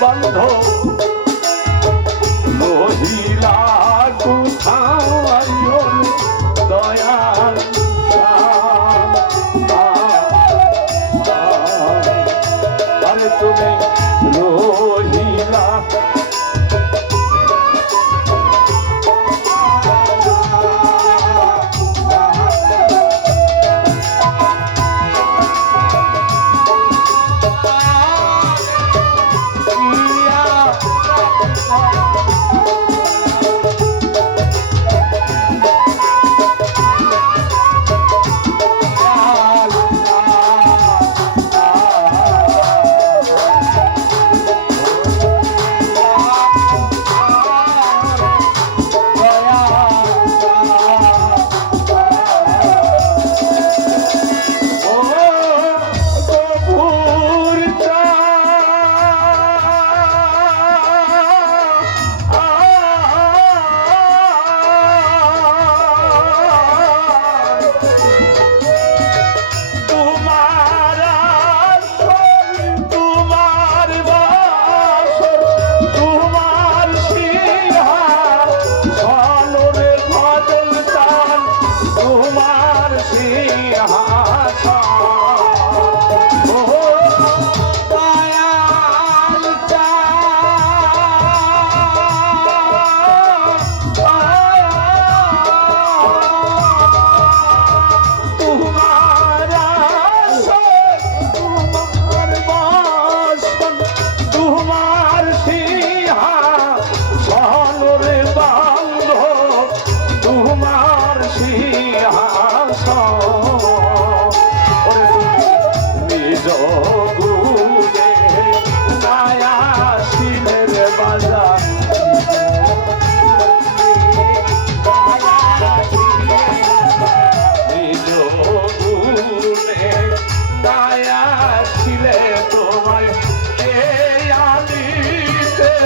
বন্ধ। রহিলা কোথায় দয়াল আরে মানে তুমি রহিলা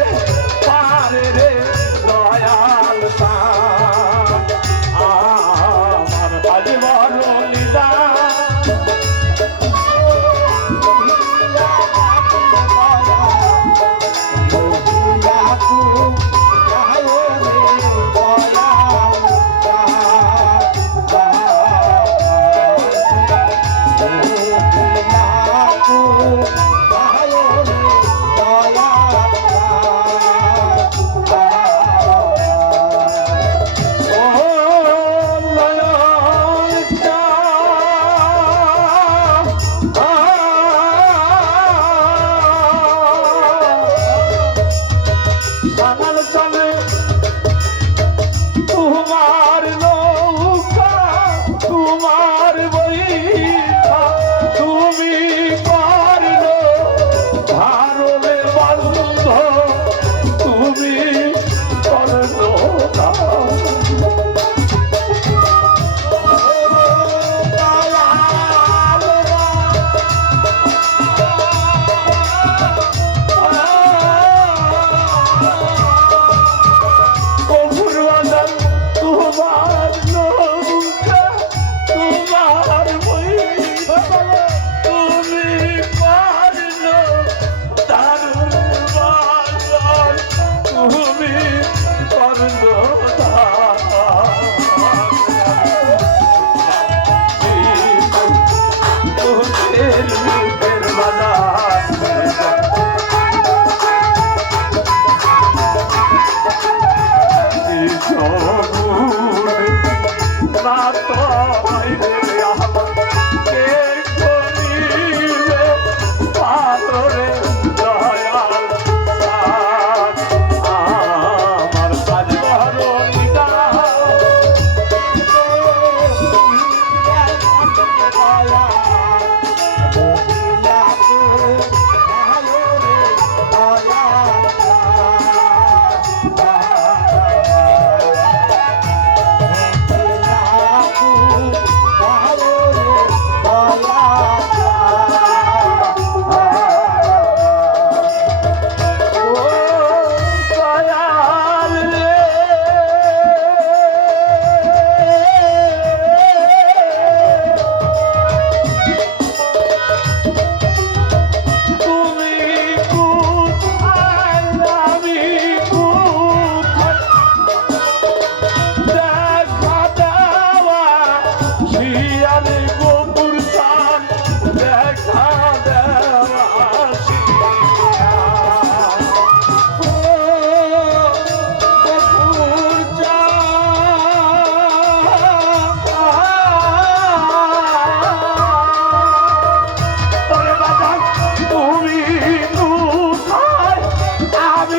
Oh!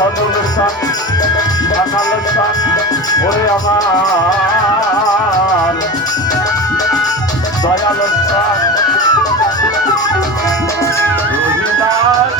সজলের সান ঢাকালের সান ওরে আমার। দয়ালের সান রহিদার